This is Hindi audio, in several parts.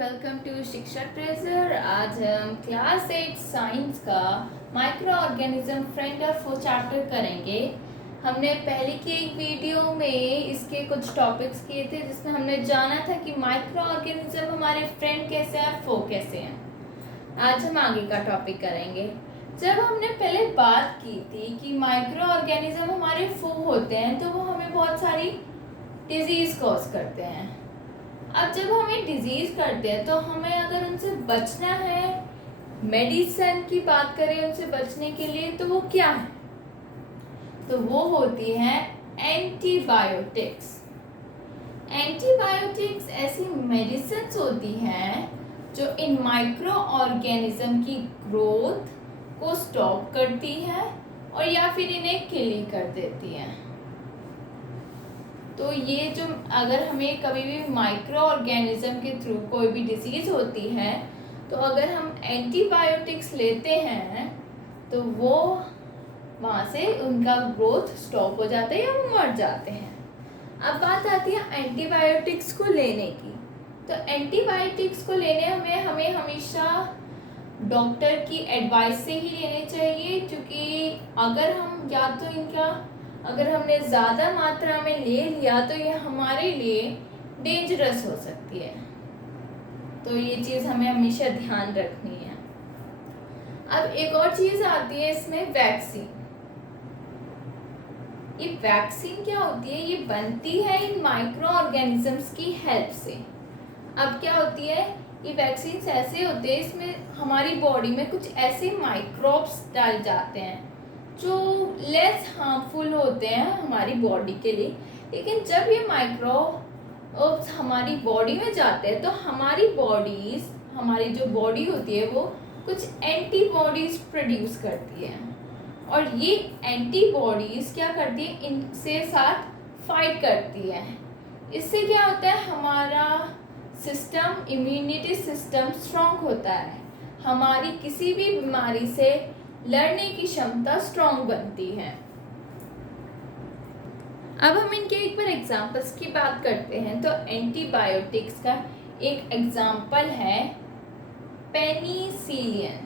वेलकम टू शिक्षा ट्रेजर। आज हम क्लास 8 साइंस का माइक्रो ऑर्गेनिज्म फ्रेंड और फो चैप्टर करेंगे। हमने पहले की एक वीडियो में इसके कुछ टॉपिक्स किए थे जिसमें हमने जाना था कि माइक्रो ऑर्गेनिज्म हमारे फ्रेंड कैसे हैं, फो कैसे हैं। आज हम आगे का टॉपिक करेंगे। जब हमने पहले बात की थी कि माइक्रो ऑर्गेनिज्म हमारे फो होते हैं तो वो हमें बहुत सारी डिजीज कॉज करते हैं। अब जब हमें डिजीज करते हैं तो हमें अगर उनसे बचना है, मेडिसिन की बात करें उनसे बचने के लिए, तो वो क्या है? तो वो होती है एंटीबायोटिक्स। एंटीबायोटिक्स ऐसी मेडिसिन होती हैं जो इन माइक्रो ऑर्गेनिज्म की ग्रोथ को स्टॉप करती है और या फिर इन्हें किल कर देती हैं। तो ये जो अगर हमें कभी भी माइक्रो ऑर्गेनिज्म के थ्रू कोई भी डिजीज होती है तो अगर हम एंटीबायोटिक्स लेते हैं तो वो वहाँ से उनका ग्रोथ स्टॉप हो जाता है या वो मर जाते हैं। अब बात आती है एंटीबायोटिक्स को लेने की। तो एंटीबायोटिक्स को लेने हमें हमेशा डॉक्टर की एडवाइस से ही लेने चाहिए, क्योंकि अगर हम या तो अगर हमने ज़्यादा मात्रा में ले लिया तो ये हमारे लिए डेंजरस हो सकती है। तो ये चीज़ हमें हमेशा ध्यान रखनी है। अब एक और चीज़ आती है इसमें, वैक्सीन। ये वैक्सीन क्या होती है? ये बनती है इन माइक्रो ऑर्गेनिजम्स की हेल्प से। अब क्या होती है, ये वैक्सीन ऐसे होते हैं, इसमें हमारी बॉडी में कुछ ऐसे माइक्रोब्स डाले जाते हैं जो लेस हार्मफुल होते हैं हमारी बॉडी के लिए। लेकिन जब ये माइक्रोब्स हमारी बॉडी में जाते हैं तो हमारी जो बॉडी होती है वो कुछ एंटीबॉडीज प्रोड्यूस करती है, और ये एंटीबॉडीज क्या करती है, इनसे साथ फाइट करती है। इससे क्या होता है, हमारा सिस्टम, इम्यूनिटी सिस्टम स्ट्रॉन्ग होता है, हमारी किसी भी बीमारी से लड़ने की क्षमता स्ट्रॉन्ग बनती है। अब हम इनके एक बार एग्जाम्पल्स की बात करते हैं। तो एंटीबायोटिक्स का एक एग्जाम्पल है पेनिसिलिन।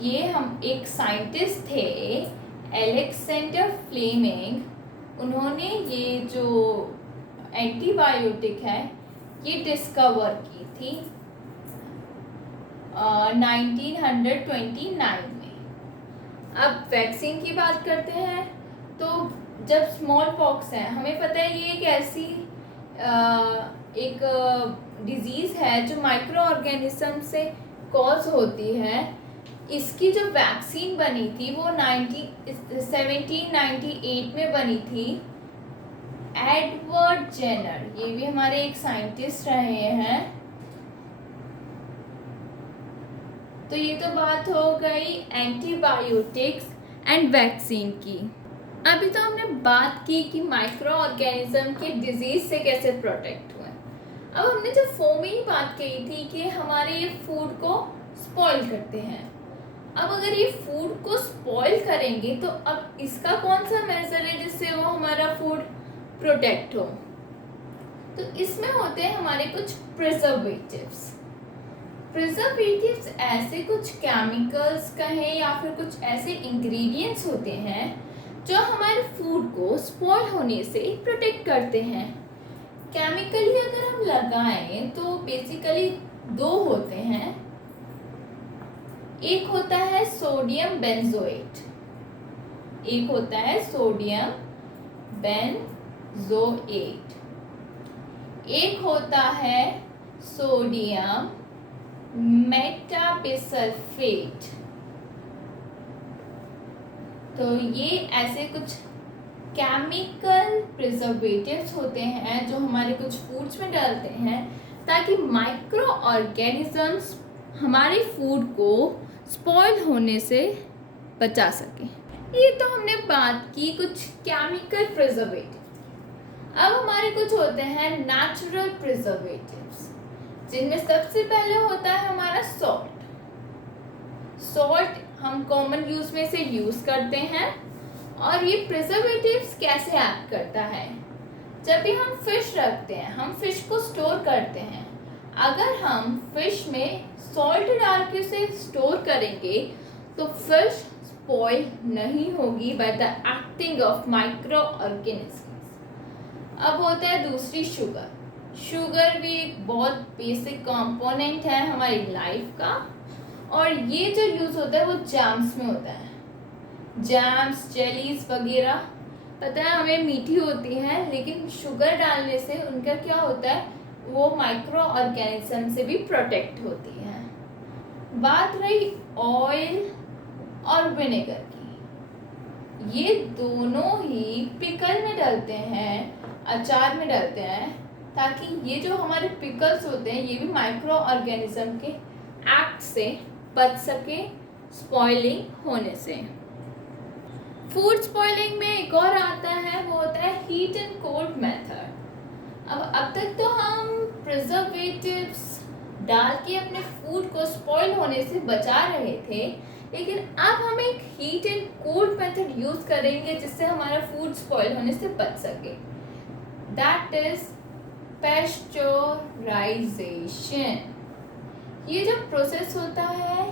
ये एक साइंटिस्ट थे, अलेक्जेंडर फ्लेमिंग। उन्होंने ये जो एंटीबायोटिक है ये डिस्कवर की थी 1929 में। अब वैक्सीन की बात करते हैं। तो जब स्मॉल पॉक्स है, हमें पता है ये एक ऐसी एक डिजीज़ है जो माइक्रो ऑर्गेनिज्म से कॉज होती है। इसकी जो वैक्सीन बनी थी वो 1798 में बनी थी। एडवर्ड जेनर, ये भी हमारे एक साइंटिस्ट रहे हैं। तो ये तो बात हो गई एंटीबायोटिक्स एंड वैक्सीन की। अभी तो हमने बात की कि माइक्रो ऑर्गेनिज्म के डिजीज से कैसे प्रोटेक्ट हुए। अब हमने जब फो में ही बात कही थी कि हमारे ये फूड को स्पॉइल करते हैं। अब अगर ये फूड को स्पॉइल करेंगे तो अब इसका कौन सा मेजर है जिससे वो हमारा फूड प्रोटेक्ट हो? तो इसमें होते हैं हमारे कुछ प्रिजर्वेटिव्स। प्रिजर्वेटिव्स ऐसे कुछ केमिकल्स कहें या फिर कुछ ऐसे इंग्रेडिएंट्स होते हैं जो हमारे फूड को स्पॉइल होने से प्रोटेक्ट करते हैं। केमिकली अगर हम लगाएं तो बेसिकली दो होते हैं। एक होता है सोडियम बेंजोएट, एक होता है सोडियम बेंजोएट, एक होता है सोडियम मेटाबिसल्फेट। तो ये ऐसे कुछ केमिकल प्रिजर्वेटिव्स होते हैं जो हमारे कुछ फूड्स में डालते हैं ताकि माइक्रो ऑर्गेनिजम्स हमारे फूड को स्पॉइल होने से बचा सके। ये तो हमने बात की कुछ केमिकल प्रिजर्वेटिव। अब हमारे कुछ होते हैं नेचुरल प्रिजर्वेटिव्स, जिनमें सबसे पहले होता है हमारा सॉल्ट। सॉल्ट हम कॉमन यूज में से यूज करते हैं। और ये प्रिजर्वेटिव्स कैसे एक्ट करता है? जब भी हम फिश रखते हैं, हम फिश को स्टोर करते हैं, अगर हम फिश में सॉल्ट डाल के उसे स्टोर करेंगे तो फिश स्पॉइल नहीं होगी by the acting of micro organisms. अब होता है दूसरी शुगर। शुगर भी एक बहुत बेसिक कंपोनेंट है हमारी लाइफ का, और ये जो यूज होता है वो जैम्स में होता है। जैम्स, जेलीज वगैरह, पता है हमें मीठी होती है, लेकिन शुगर डालने से उनका क्या होता है, वो माइक्रो ऑर्गेनिज्म से भी प्रोटेक्ट होती है। बात रही ऑयल और विनेगर की, ये दोनों ही पिकल में डलते हैं, अचार में डलते हैं, ताकि ये जो हमारे पिकल्स होते हैं ये भी माइक्रो ऑर्गेनिज्म के एक्ट से बच सके स्पॉइलिंग होने से। फूड स्पॉइलिंग में एक और आता है, वो होता है हीट एंड कोल्ड मेथड। अब तक तो हम प्रिजर्वेटिव्स डाल के अपने फूड को स्पॉइल होने से बचा रहे थे, लेकिन अब हम एक heat and cold method use करेंगे जिससे हमारा फूड स्पॉइल होने से बच सके। That is pasteurisation. ये जो प्रोसेस होता है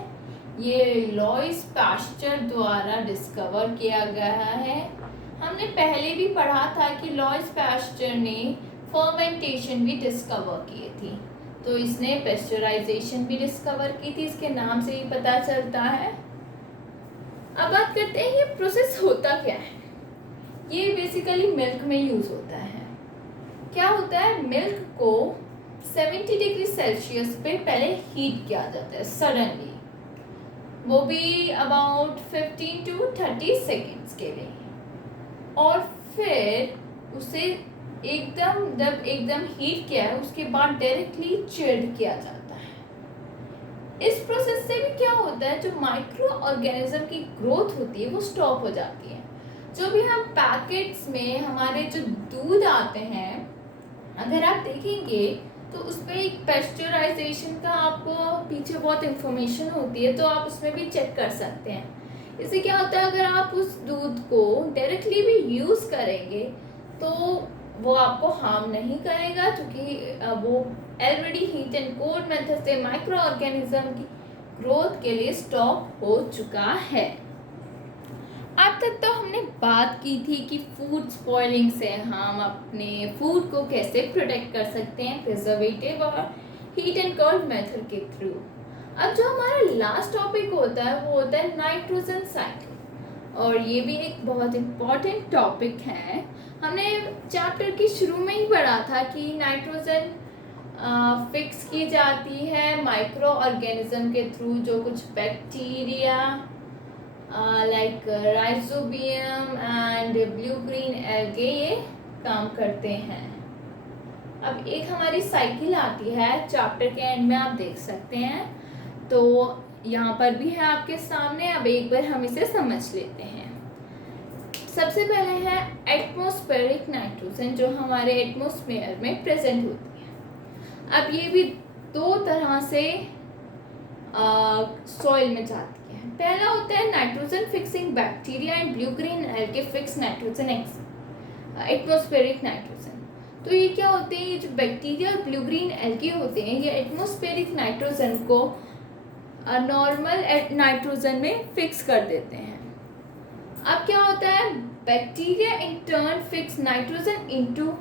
ये लॉइस पास्चर द्वारा डिस्कवर किया गया है। हमने पहले भी पढ़ा था कि लॉइस पास्चर ने फर्मेंटेशन भी डिस्कवर की थी, तो इसने पेस्चराइजेशन भी डिस्कवर की थी, इसके नाम से ही पता चलता है। अब बात करते हैं ये प्रोसेस होता क्या है। ये बेसिकली मिल्क में यूज होता है। क्या होता है, मिल्क को 70 डिग्री सेल्सियस पे पहले हीट किया जाता है सडनली, वो भी अबाउट 15 to 30 सेकेंड्स के लिए, और फिर उसे जब एकदम हीट किया है उसके बाद डायरेक्टली चिल्ड किया जाता है। इस प्रोसेस से भी क्या होता है, जो माइक्रो ऑर्गेनिज्म की ग्रोथ होती है वो स्टॉप हो जाती है। जो भी हम पैकेट्स में हमारे जो दूध आते हैं, अगर आप देखेंगे तो उसमें एक पेस्चराइजेशन का आपको पीछे बहुत इंफॉर्मेशन होती है, तो आप उसमें भी चेक कर सकते हैं। इससे क्या होता है, अगर आप उस दूध को डायरेक्टली भी यूज़ करेंगे तो वो आपको हार्म नहीं करेगा, क्योंकि वो already heat and cold method से माइक्रो ऑर्गेनिज्म की ग्रोथ के लिए स्टॉप हो चुका है। अब तक तो हमने बात की थी कि फूड स्पॉइलिंग से हम अपने फूड को कैसे प्रोटेक्ट कर सकते हैं प्रिजर्वेटिव और हीट एंड कोल्ड मेथड के थ्रू। अब जो हमारा लास्ट टॉपिक होता है वो होता है नाइट्रोजन साइकिल, और ये भी एक बहुत इम्पॉर्टेंट टॉपिक है। हमने चैप्टर के शुरू में ही पढ़ा था कि नाइट्रोजन फिक्स की जाती है माइक्रो ऑर्गेनिज्म के थ्रू, जो कुछ bacteria like rhizobium and blue green algae ये काम करते हैं। अब एक हमारी साइकिल आती है, चैप्टर के एंड में आप देख सकते हैं, तो यहाँ पर भी है आपके सामने। अब एक बार हम इसे समझ लेते हैं। सबसे पहले है एटमॉस्फेरिक नाइट्रोजन, जो हमारे एटमॉस्फेयर में प्रेजेंट होती है। अब ये भी दो तरह से सॉइल में जाती है। पहला होता है nitrogen fixing bacteria and blue green algae fix nitrogen atmospheric nitrogen. तो ये क्या होते हैं, ये जो बैक्टीरिया और ब्लू ग्रीन एल्गे होते हैं ये एटमॉस्फेरिक नाइट्रोजन को नॉर्मल नाइट्रोजन में फिक्स कर देते हैं। अब क्या होता है, bacteria in turn fix nitrogen into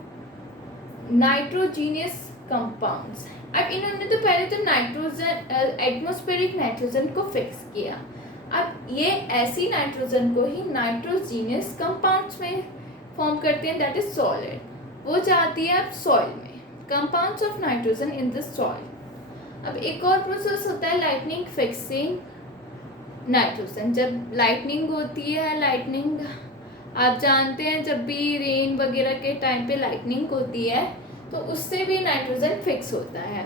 nitrogenous compounds. अब इन्होंने तो पहले तो नाइट्रोजन एटमॉस्फेरिक नाइट्रोजन को फिक्स किया, अब ये ऐसी नाइट्रोजन को ही नाइट्रोजीनियस कंपाउंड्स में फॉर्म करते हैं, दैट इज सॉलिड। वो जाती है अब सॉइल में, compounds of nitrogen in the soil. अब एक और प्रोसेस होता है लाइटनिंग फिक्सिंग नाइट्रोजन। जब लाइटनिंग होती है, लाइटनिंग आप जानते हैं जब भी रेन वगैरह के टाइम पे लाइटनिंग होती है तो उससे भी नाइट्रोजन फिक्स होता है,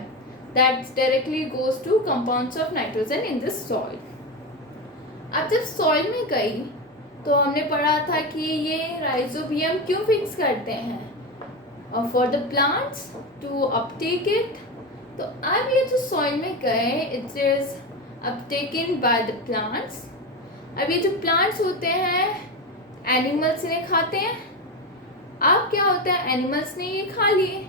that directly goes two compounds of nitrogen in this soil. अब जब सॉइल में गई तो हमने पढ़ा था कि ये राइजोबियम क्यों फिक्स करते हैं, और for the plants to uptake it. तो अब ये जो सॉइल में गए it is uptaken by the plants. अब ये जो प्लांट्स होते हैं एनिमल्स इन्हें खाते हैं। अब क्या होता है, एनिमल्स ने ये खा लिए,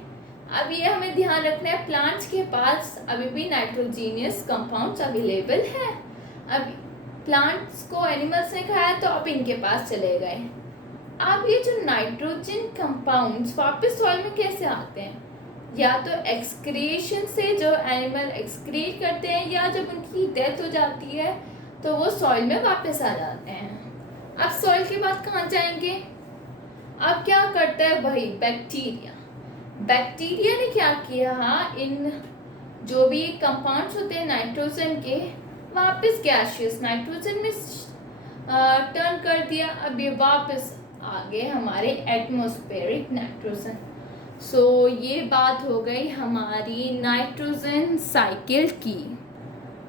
अब ये हमें ध्यान रखना है, प्लांट्स के पास अभी भी नाइट्रोजीनियस कंपाउंड्स अवेलेबल है। अब प्लांट्स को एनिमल्स ने खाया तो अब इनके पास चले गए। अब ये जो नाइट्रोजन कंपाउंड्स वापस सॉइल में कैसे आते हैं? या तो एक्सक्रिएशन से, जो एनिमल एक्सक्रीट करते हैं, या जब उनकी डेथ हो जाती है तो वो सॉइल में वापस आ जाते हैं। अब सॉइल के बाद कहाँ जाएंगे? अब क्या करता है भाई? बैक्टीरिया। बैक्टीरिया ने क्या किया, इन जो भी कंपाउंड्स होते हैं नाइट्रोजन के, वापस गैसियस नाइट्रोजन में टर्न कर दिया। अब ये वापस आ गए हमारे एटमॉस्फेरिक नाइट्रोजन। सो ये बात हो गई हमारी नाइट्रोजन साइकिल की।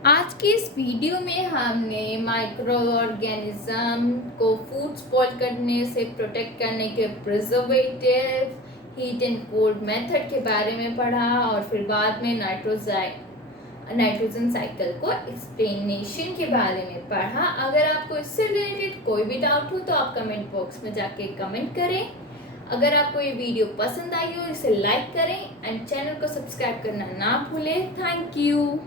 आज की इस वीडियो में हमने माइक्रो ऑर्गेनिज्म को फूड स्पॉइल करने से प्रोटेक्ट करने के preservative, heat and cold method के बारे में पढ़ा, और फिर बाद में नाइट्रोजन साइकिल को एक्सप्लेनेशन के बारे में पढ़ा। अगर आपको इससे रिलेटेड कोई भी डाउट हो तो आप कमेंट बॉक्स में जाके कमेंट करें। अगर आपको ये वीडियो पसंद आई हो इसे लाइक करें एंड चैनल को सब्सक्राइब करना ना भूलें। Thank you.